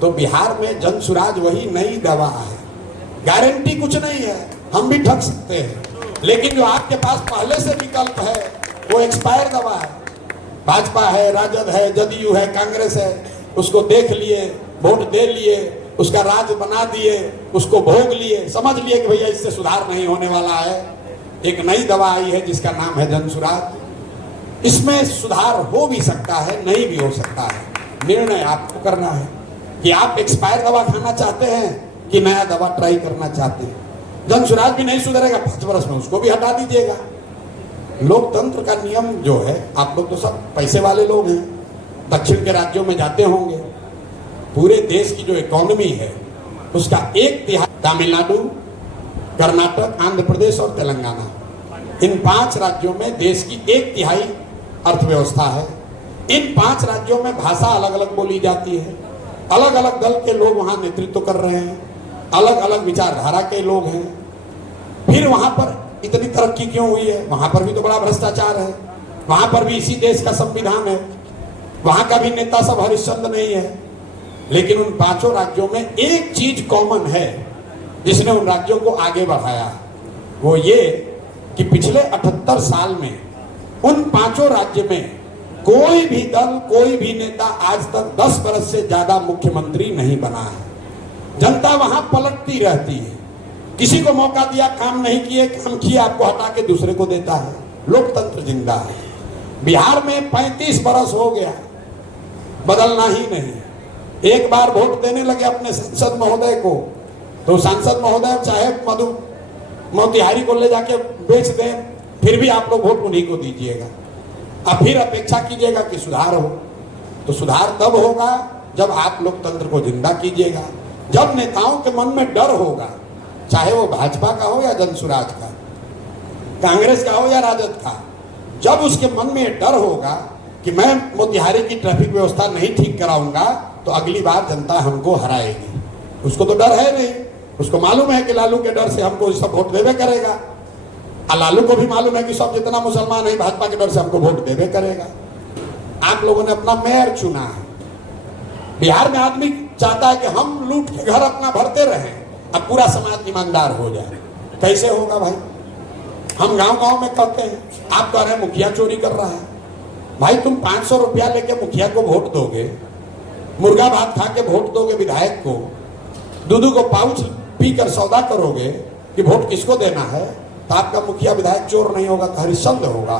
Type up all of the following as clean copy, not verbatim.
तो बिहार में जनसुराज वही नई दवा है, गारंटी कुछ नहीं है, हम भी ठग सकते हैं, लेकिन जो आपके पास पहले से विकल्प है वो एक्सपायर दवा है। भाजपा है, राजद है, जदयू है, कांग्रेस है, उसको देख लिए, वोट दे लिए, उसका राज बना दिए, उसको भोग लिए, समझ लिए कि भैया इससे सुधार नहीं होने वाला है। एक नई दवा आई है जिसका नाम है जनसुराज। इसमें सुधार हो भी सकता है, नहीं भी हो सकता है, निर्णय आपको करना है कि आप एक्सपायर दवा खाना चाहते हैं कि नया दवा ट्राई करना चाहते हैं। जनसुराज भी नहीं सुधरेगा 5 वर्ष में, उसको भी हटा दीजिएगा। लोकतंत्र का नियम जो है, आप लोग तो सब पैसे वाले लोग हैं, दक्षिण के राज्यों में जाते होंगे, पूरे देश की जो इकोनॉमी है उसका 1/3 तमिलनाडु, कर्नाटक, आंध्र प्रदेश और तेलंगाना, इन 5 राज्यों में देश की 1/3 अर्थव्यवस्था है। इन 5 राज्यों में भाषा अलग अलग बोली जाती है, अलग अलग दल के लोग वहां नेतृत्व कर रहे हैं, अलग अलग विचारधारा के लोग हैं। फिर वहां पर इतनी तरक्की क्यों हुई है? वहां पर भी तो बड़ा भ्रष्टाचार है, वहां पर भी इसी देश का संविधान है, वहां का भी नेता सब हरिश्चंद्र नहीं है। लेकिन उन 5 राज्यों में एक चीज कॉमन है जिसने उन राज्यों को आगे बढ़ाया, वो ये कि पिछले 78 साल में उन 5 राज्य में कोई भी दल, कोई भी नेता आज तक 10 बरस से ज्यादा मुख्यमंत्री नहीं बना है। जनता वहां पलटती रहती है, किसी को मौका दिया, काम नहीं किए, काम किया, आपको हटा के दूसरे को देता है। लोकतंत्र जिंदा है। बिहार में 35 बरस हो गया, बदलना ही नहीं। एक बार वोट देने लगे अपने सांसद महोदय को, तो सांसद महोदय चाहे मधु मोतिहारी को ले जाके बेच दें, फिर भी आप लोग वोट उन्हीं को दीजिएगा। अब फिर अपेक्षा कीजिएगा कि सुधार हो, तो सुधार तब होगा जब आप लोकतंत्र को जिंदा कीजिएगा, जब नेताओं के मन में डर होगा, चाहे वो भाजपा का हो या जनसुराज का, कांग्रेस का हो या राजद का। जब उसके मन में डर होगा कि मैं मोतिहारी की ट्रैफिक व्यवस्था नहीं ठीक कराऊंगा तो अगली बार जनता हमको हराएगी। उसको तो डर है नहीं, उसको मालूम है कि लालू के डर से हमको सब वोट देवे करेगा, और लालू को भी मालूम है कि सब जितना मुसलमान है भाजपा के डर से हमको वोट देवे करेगा। आप लोगों ने अपना मेयर चुना है। बिहार में आदमी चाहता है कि हम लूट के घर अपना भरते रहें, अब पूरा समाज ईमानदार हो जाए। कैसे होगा भाई? हम गांव-गांव में कहते हैं, आप कह रहे हैं मुखिया चोरी कर रहा है। भाई तुम 500 रुपया लेके मुखिया को वोट दोगे, मुर्गा भात खा के वोट दोगे विधायक को, दूध को पाउच पीकर सौदा करोगे कि वोट किसको देना है, तो आपका मुखिया विधायक चोर नहीं होगा, हरिश्चंद्र होगा।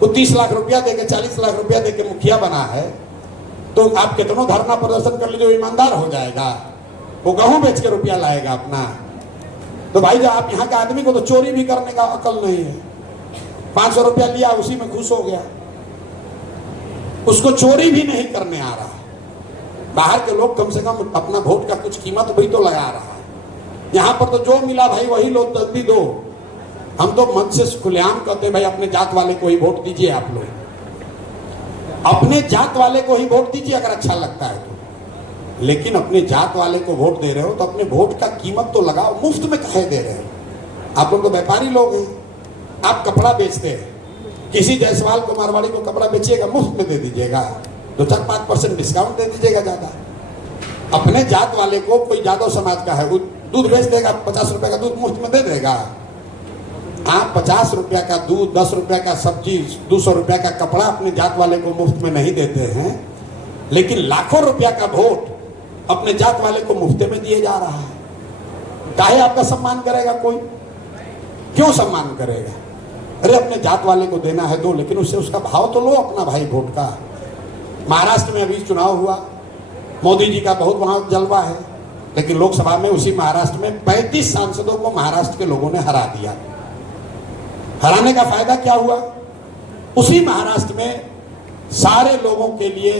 वो 30 लाख रुपया देके, 40 लाख रुपया देके मुखिया बना है, तो आप कितनों धरना प्रदर्शन कर लीजिए, ईमानदार हो जाएगा, वो गेहूं बेच के रुपया लाएगा अपना। तो भाई जब आप यहाँ के आदमी को तो चोरी भी करने का अकल नहीं है, 500 रुपया लिया उसी में खुश हो गया, उसको चोरी भी नहीं करने आ रहा। बाहर के लोग कम से कम अपना वोट का कुछ कीमत भी तो लगा रहा है। यहाँ पर तो जो मिला भाई वही लो, जल्दी दो। हम तो मन से खुलेआम कहते हैं भाई अपने जात वाले को ही वोट दीजिए। आप लोग अपने जात वाले को ही वोट दीजिए अगर अच्छा लगता है तो, लेकिन अपने जात वाले को वोट दे रहे हो तो अपने वोट का कीमत तो लगाओ। मुफ्त में काहे दे रहे हो? आप लोग तो व्यापारी लोग हैं, आप कपड़ा बेचते हैं, किसी जायसवाल को, मारवाड़ी को कपड़ा बेचिएगा, मुफ्त में दे दीजिएगा, 2-4-5% डिस्काउंट दे दीजिएगा ज्यादा। अपने जात वाले को, कोई यादव समाज का है, वो दूध बेच देगा, 50 रुपए का दूध मुफ्त में दे देगा। आप 50 रुपया का दूध, 10 रुपया का सब्जी, 200 रुपया का कपड़ा अपने जात वाले को मुफ्त में नहीं देते हैं, लेकिन लाखों रुपया का वोट अपने जात वाले को मुफ्ते में दिए जा रहा है। काहे आपका सम्मान करेगा कोई? क्यों सम्मान करेगा? अरे अपने जात वाले को देना है दो, लेकिन उससे उसका भाव तो लो अपना भाई वोट का। महाराष्ट्र में अभी चुनाव हुआ, मोदी जी का बहुत वहां जलवा है, लेकिन लोकसभा में उसी महाराष्ट्र में 35 सांसदों को महाराष्ट्र के लोगों ने हरा दिया। हराने का फायदा क्या हुआ? उसी महाराष्ट्र में सारे लोगों के लिए,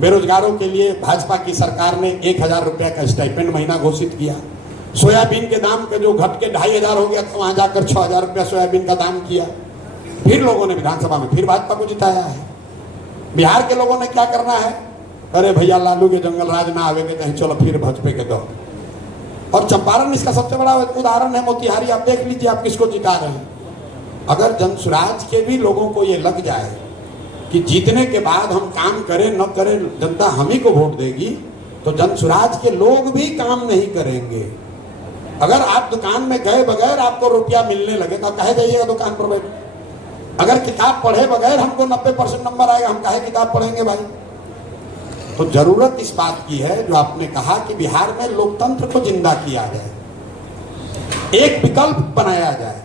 बेरोजगारों के लिए भाजपा की सरकार ने 1000 रुपया का स्टाइपेंड महीना घोषित किया। सोयाबीन के दाम का जो घट के 2500 हो गया था, वहां जाकर 6000 रुपया सोयाबीन का दाम किया। फिर लोगों ने विधानसभा में फिर भाजपा को जिताया है। बिहार के लोगों ने क्या करना है? अरे भैया लालू के जंगल राज ना आवेगे कहीं, चलो फिर भाजपा के दो। और चंपारण इसका सबसे बड़ा उदाहरण है, मोतिहारी। आप देख लीजिए आप किसको जिता रहे हैं। अगर जनसुराज के भी लोगों को ये लग जाए कि जीतने के बाद हम काम करें न करें जनता हम ही को वोट देगी, तो जनसुराज के लोग भी काम नहीं करेंगे। अगर आप दुकान में गए बगैर आपको रुपया मिलने लगे तो आप कहे जाइएगा दुकान पर बैठ। अगर किताब पढ़े बगैर हमको 90% नंबर आएगा, हम काहे किताब पढ़ेंगे भाई। तो जरूरत इस बात की है जो आपने कहा कि बिहार में लोकतंत्र को जिंदा किया जाए, एक विकल्प बनाया जाए,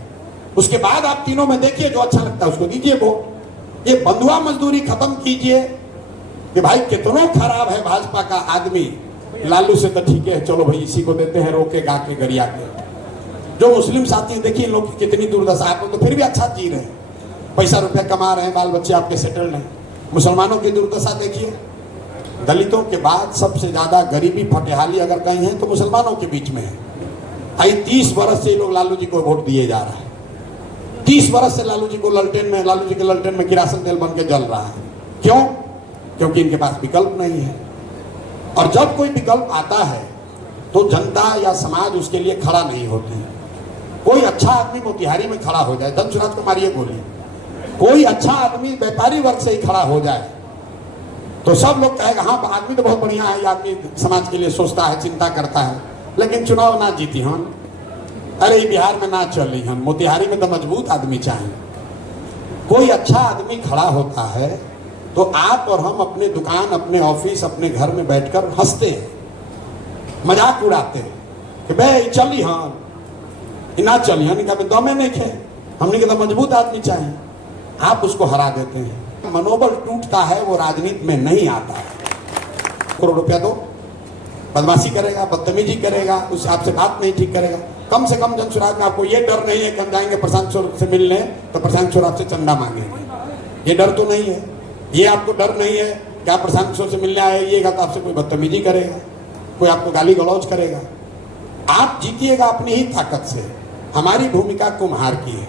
उसके बाद आप तीनों में देखिए जो अच्छा लगता है उसको दीजिए वोट। ये बंधुआ मजदूरी खत्म कीजिए कि भाई कितना खराब है भाजपा का आदमी, लालू से तो ठीक है चलो भाई इसी को देते हैं रोके गा के गरिया के। जो मुस्लिम साथी देखिए इन लोग की कितनी दुर्दशा, आप लोग तो फिर भी अच्छा जी रहे हैं, पैसा रुपया कमा रहे हैं, बाल बच्चे आपके सेटल हैं। मुसलमानों की दुर्दशा देखिए, दलितों के बाद सबसे ज्यादा गरीबी फटेहाली अगर कहीं है तो मुसलमानों के बीच में है। भाई 30 वर्ष से लोग लालू जी को वोट दिए जा रहा है, 30 वर्ष से लालू जी को लालू जी के ललटेन में किरासन तेल बन के जल रहा है। क्यों? क्योंकि इनके पास विकल्प नहीं है। और जब कोई विकल्प आता है तो जनता या समाज उसके लिए खड़ा नहीं होती। कोई अच्छा आदमी मोतिहारी में खड़ा हो जाए, जनसुराज को मारिए गोली, कोई अच्छा आदमी व्यापारी वर्ग से ही खड़ा हो जाए तो सब लोग कहेगा हाँ आदमी तो बहुत बढ़िया है, ये आदमी समाज के लिए सोचता है, चिंता करता है, लेकिन चुनाव ना जीती हम। अरे बिहार में ना चली हम, मोतिहारी में तो मजबूत आदमी चाहिए। कोई अच्छा आदमी खड़ा होता है तो आप और हम अपने दुकान, अपने ऑफिस, अपने घर में बैठकर हंसते हैं, मजाक उड़ाते हैं कि भाई चली हाँ ना चली हाँ, निका दमे नहीं खे, हमने के तो मजबूत आदमी चाहिए। आप उसको हरा देते हैं, मनोबल टूटता है, वो राजनीति में नहीं आता है। करोड़ रुपया दो, बदमाशी करेगा, बदतमीजी करेगा, उससे आपसे बात नहीं ठीक करेगा। कम से कम जनसुराज में आपको ये डर नहीं है कि हम जाएंगे प्रशांत किशोर से मिलने तो प्रशांत किशोर आपसे चंदा मांगेंगे, ये डर तो नहीं है। ये आपको डर नहीं है कि आप प्रशांत किशोर से मिलने आइएगा तो आपसे कोई बदतमीजी करेगा, कोई आपको गाली गलौज करेगा। आप जीतिएगा अपनी ही ताकत से। हमारी भूमिका कुम्हार की है,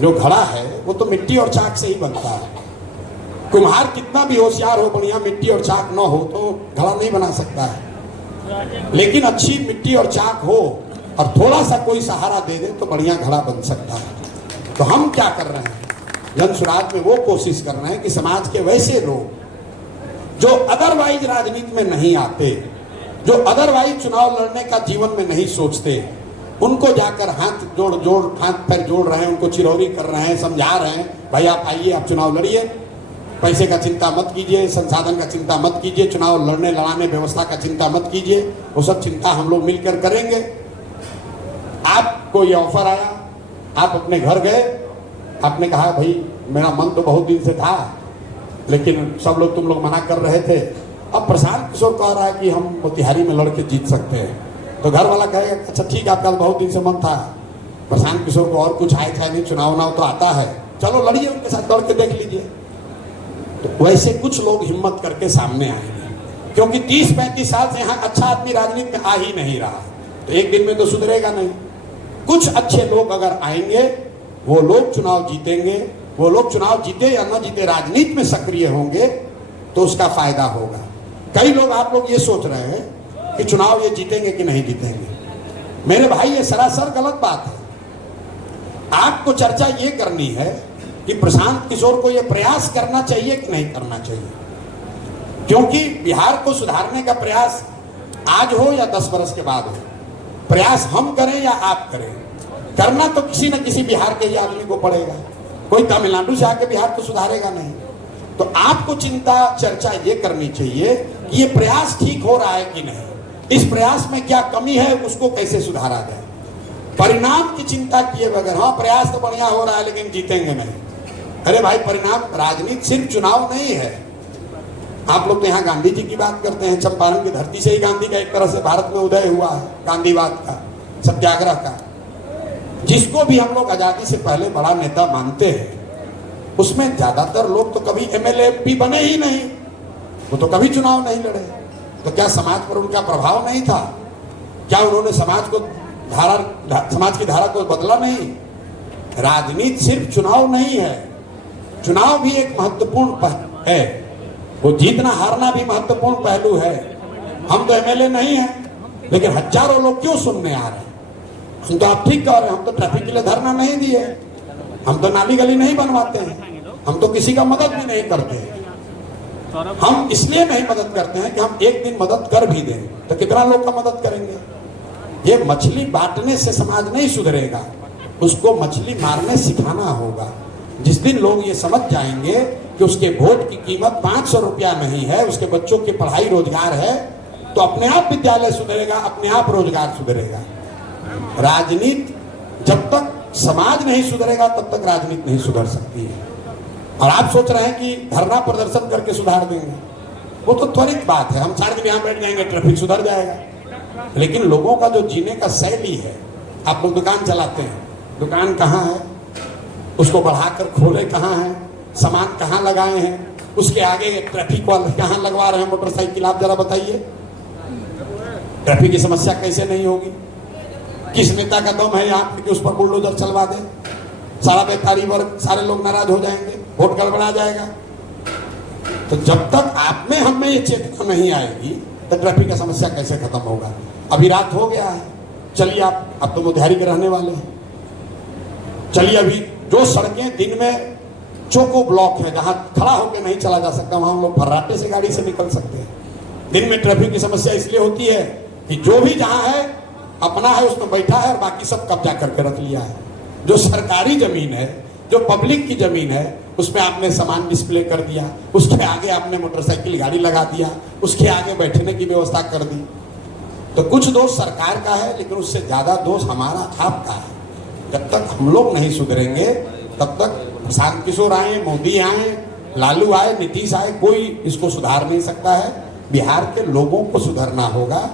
जो घड़ा है वो तो मिट्टी और चाक से ही बनता है। कुम्हार कितना भी होशियार हो, बढ़िया मिट्टी और चाक न हो तो घड़ा नहीं बना सकता है, लेकिन अच्छी मिट्टी और चाक हो और थोड़ा सा कोई सहारा दे दे तो बढ़िया घड़ा बन सकता है। तो हम क्या कर रहे हैं, जनसुराज में वो कोशिश कर रहे हैं कि समाज के वैसे लोग जो अदरवाइज राजनीति में नहीं आते, जो अदरवाइज चुनाव लड़ने का जीवन में नहीं सोचते, उनको जाकर हाथ पैर जोड़ रहे हैं, उनको चिरौरी कर रहे हैं, समझा रहे हैं भाई आप आइए, आप चुनाव लड़िए, पैसे का चिंता मत कीजिए, संसाधन का चिंता मत कीजिए, चुनाव लड़ने लड़ाने व्यवस्था का चिंता मत कीजिए, वो सब चिंता हम लोग मिलकर करेंगे। आपको ये ऑफर आया, आप अपने घर गए, आपने कहा भाई मेरा मन तो बहुत दिन से था लेकिन सब लोग तुम लोग मना कर रहे थे, अब प्रशांत किशोर कह रहा है कि हम मोतिहारी में लड़के जीत सकते हैं। तो घर वाला कहेगा अच्छा ठीक है, आपका बहुत दिन से मन था, प्रशांत किशोर को और कुछ आए था नहीं, चुनाव उनाव तो आता है, चलो लड़िए, उनके साथ दौड़ के देख लीजिए। तो वैसे कुछ लोग हिम्मत करके सामने आएंगे, क्योंकि 30-35 साल से यहाँ अच्छा आदमी राजनीति में आ ही नहीं रहा, तो एक दिन में तो सुधरेगा नहीं। कुछ अच्छे लोग अगर आएंगे, वो लोग चुनाव जीतेंगे, वो लोग चुनाव जीते या न जीते राजनीति में सक्रिय होंगे तो उसका फायदा होगा। कई लोग, आप लोग ये सोच रहे हैं कि चुनाव ये जीतेंगे कि नहीं जीतेंगे, मेरे भाई ये सरासर गलत बात है। आपको चर्चा ये करनी है कि प्रशांत किशोर को ये प्रयास करना चाहिए कि नहीं करना चाहिए, क्योंकि बिहार को सुधारने का प्रयास आज हो या 10 वर्ष के बाद हो, प्रयास हम करें या आप करें, करना तो किसी न किसी बिहार के ही आदमी को पड़ेगा। कोई तमिलनाडु से आके बिहार को सुधारेगा नहीं। तो आपको चिंता चर्चा ये करनी चाहिए कि ये प्रयास ठीक हो रहा है कि नहीं, इस प्रयास में क्या कमी है, उसको कैसे सुधारा जाए। परिणाम की चिंता किए बगैर हाँ प्रयास तो बढ़िया हो रहा है लेकिन जीतेंगे नहीं, अरे भाई परिणाम, राजनीति सिर्फ चुनाव नहीं है। आप लोग तो यहाँ गांधी जी की बात करते हैं, चंपारण की धरती से ही गांधी का एक तरह से भारत में उदय हुआ है, गांधीवाद का, सत्याग्रह का। जिसको भी हम लोग आजादी से पहले बड़ा नेता मानते हैं, उसमें ज्यादातर लोग तो कभी एमएलए भी बने ही नहीं, वो तो कभी चुनाव नहीं लड़े। तो क्या समाज पर उनका प्रभाव नहीं था? क्या उन्होंने समाज की धारा को बदला नहीं? राजनीति सिर्फ चुनाव नहीं है, चुनाव भी एक महत्वपूर्ण है, वो जीतना हारना भी महत्वपूर्ण पहलू है। हम तो एमएलए नहीं हैं, लेकिन हजारों लोग क्यों सुनने आ रहे हैं? हम तो आप ठीक कह रहे हैं, हम तो ट्रैफिक के लिए धरना नहीं दिए, हम तो नाली गली नहीं बनवाते हैं, हम तो किसी का मदद भी नहीं करते हैं। हम इसलिए नहीं मदद करते हैं कि हम एक दिन मदद कर भी दें तो कितना लोग का मदद करेंगे। ये मछली बांटने से समाज नहीं सुधरेगा, उसको मछली मारने सिखाना होगा। जिस दिन लोग ये समझ जाएंगे कि उसके वोट की कीमत 500 रुपया नहीं है, उसके बच्चों की पढ़ाई रोजगार है, तो अपने आप विद्यालय सुधरेगा, अपने आप रोजगार सुधरेगा। राजनीति जब तक समाज नहीं सुधरेगा तब तक राजनीति नहीं सुधर सकती है। और आप सोच रहे हैं कि धरना प्रदर्शन करके सुधार देंगे, वो तो त्वरित बात है। हम 4 दिन यहाँ बैठ जाएंगे, ट्रैफिक सुधर जाएगा। लेकिन लोगों का जो जीने का शैली है, आप लोग दुकान चलाते हैं, दुकान कहाँ है, उसको बढ़ाकर खोले कहाँ है, सामान कहाँ लगाए हैं, उसके आगे ट्रैफिक वाले कहाँ लगवा रहे हैं मोटरसाइकिल, आप जरा बताइए। ट्रैफिक की समस्या कैसे नहीं होगी? किस नेता का दम है यहाँ कि उस पर बुलडोजर चलवा दे? सारा व्यापारी वर्ग, सारे लोग नाराज हो जाएंगे, वोट गड़बड़ा जाएगा। तो जब तक आप में हम में ये चेतना नहीं आएगी तो ट्रैफिक का समस्या कैसे खत्म होगा? अभी रात हो गया है, चलिए आप तो मोतिहारी के रहने वाले हैं, चलिए अभी जो सड़कें दिन में चौको ब्लॉक है, जहां खड़ा होकर नहीं चला जा सकता, वहां हम लोग फर्राटे से गाड़ी से निकल सकते हैं। दिन में ट्रैफिक की समस्या इसलिए होती है कि जो भी जहां है अपना है उसमें बैठा है और बाकी सब कब्जा करके रख लिया है। जो सरकारी जमीन है, जो पब्लिक की जमीन है, उसमें आपने सामान डिस्प्ले कर दिया, उसके आगे आपने मोटरसाइकिल गाड़ी लगा दिया, उसके आगे बैठने की व्यवस्था कर दी। तो कुछ दोष सरकार का है, लेकिन उससे ज्यादा दोष हमारा आपका है। जब तक हम लोग नहीं सुधरेंगे तब तक प्रशांत किशोर आए, मोदी आए, लालू आए, नीतीश आए, कोई इसको सुधार नहीं सकता है। बिहार के लोगों को सुधरना होगा।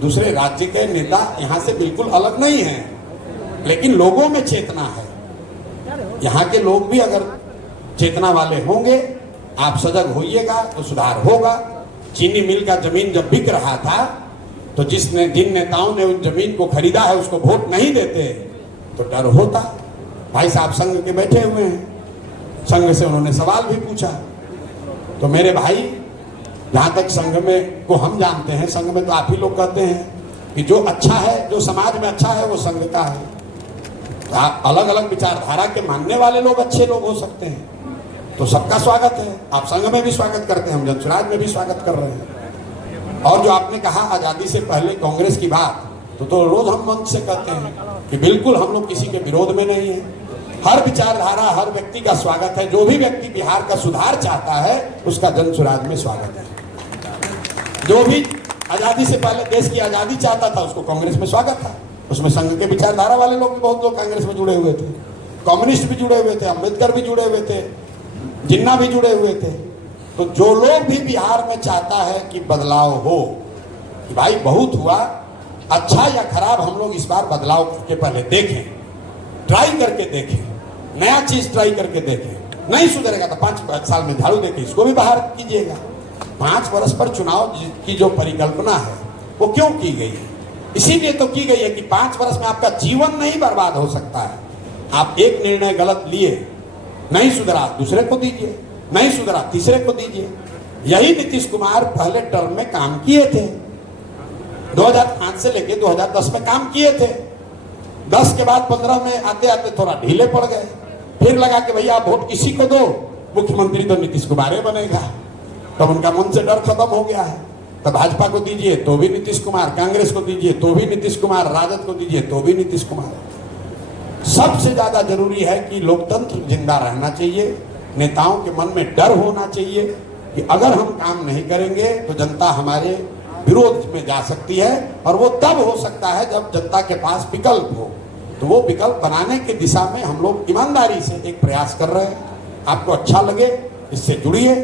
दूसरे राज्य के नेता यहाँ से बिल्कुल अलग नहीं हैं, लेकिन लोगों में चेतना है। यहाँ के लोग भी अगर चेतना वाले होंगे, आप सजग होइएगा तो सुधार होगा। चीनी मिल का जमीन जब बिक रहा था तो जिन नेताओं ने उन जमीन को खरीदा है उसको वोट नहीं देते तो डर होता। भाई साहब संघ के बैठे हुए हैं, संघ से उन्होंने सवाल भी पूछा। तो मेरे भाई, जहाँ तक संघ में को हम जानते हैं, संघ में तो आप ही लोग कहते हैं कि जो अच्छा है, जो समाज में अच्छा है वो संघ का है। तो अलग अलग विचारधारा के मानने वाले लोग अच्छे लोग हो सकते हैं, तो सबका स्वागत है। आप संघ में भी स्वागत करते हैं, हम जनसुराज में भी स्वागत कर रहे हैं। और जो आपने कहा आजादी से पहले कांग्रेस की बात, तो रोज हम मंच से कहते हैं कि बिल्कुल हम लोग किसी के विरोध में नहीं है। हर विचारधारा, हर व्यक्ति का स्वागत है। जो भी व्यक्ति बिहार का सुधार चाहता है उसका जनसुराज में स्वागत है। जो भी आजादी से पहले देश की आजादी चाहता था उसको कांग्रेस में स्वागत था। उसमें संघ के विचारधारा वाले लोग भी बहुत लोग कांग्रेस में जुड़े हुए थे, कम्युनिस्ट भी जुड़े हुए थे, अम्बेडकर भी जुड़े हुए थे, जिन्ना भी जुड़े हुए थे। तो जो लोग भी बिहार में चाहता है कि बदलाव हो, कि भाई बहुत हुआ, अच्छा या खराब, हम लोग इस बार बदलाव करके पहले देखें, ट्राई करके देखें, नया चीज ट्राई करके देखें। नहीं सुधरेगा तो 5 साल में झाड़ू देके इसको भी बाहर कीजिएगा। 5 वर्ष पर चुनाव की जो परिकल्पना है वो क्यों की गई है? इसीलिए तो की गई है कि 5 वर्ष में आपका जीवन नहीं बर्बाद हो सकता है। आप एक निर्णय गलत लिए, नहीं सुधरा, दूसरे को दीजिए, नहीं सुधरा, तीसरे को दीजिए। यही नीतीश कुमार पहले टर्म में काम किए थे, 2005 से लेके 2010 में काम किए थे। 10 के बाद 15 में आते आते थोड़ा ढीले पड़ गए, फिर लगा कि भैया आप वोट किसी को दो, मुख्यमंत्री तो नीतीश कुमार बनेगा। तब उनका मन से डर खत्म हो गया है। तो भाजपा को दीजिए तो भी नीतीश कुमार, कांग्रेस को दीजिए तो भी नीतीश कुमार, राजद को दीजिए तो भी नीतीश कुमार। सबसे ज्यादा जरूरी है कि लोकतंत्र जिंदा रहना चाहिए। नेताओं के मन में डर होना चाहिए कि अगर हम काम नहीं करेंगे तो जनता हमारे विरोध में जा सकती है, और वो तब हो सकता है जब जनता के पास विकल्प हो। तो वो विकल्प बनाने की दिशा में हम लोग ईमानदारी से एक प्रयास कर रहे हैं। आपको अच्छा लगे इससे जुड़िए।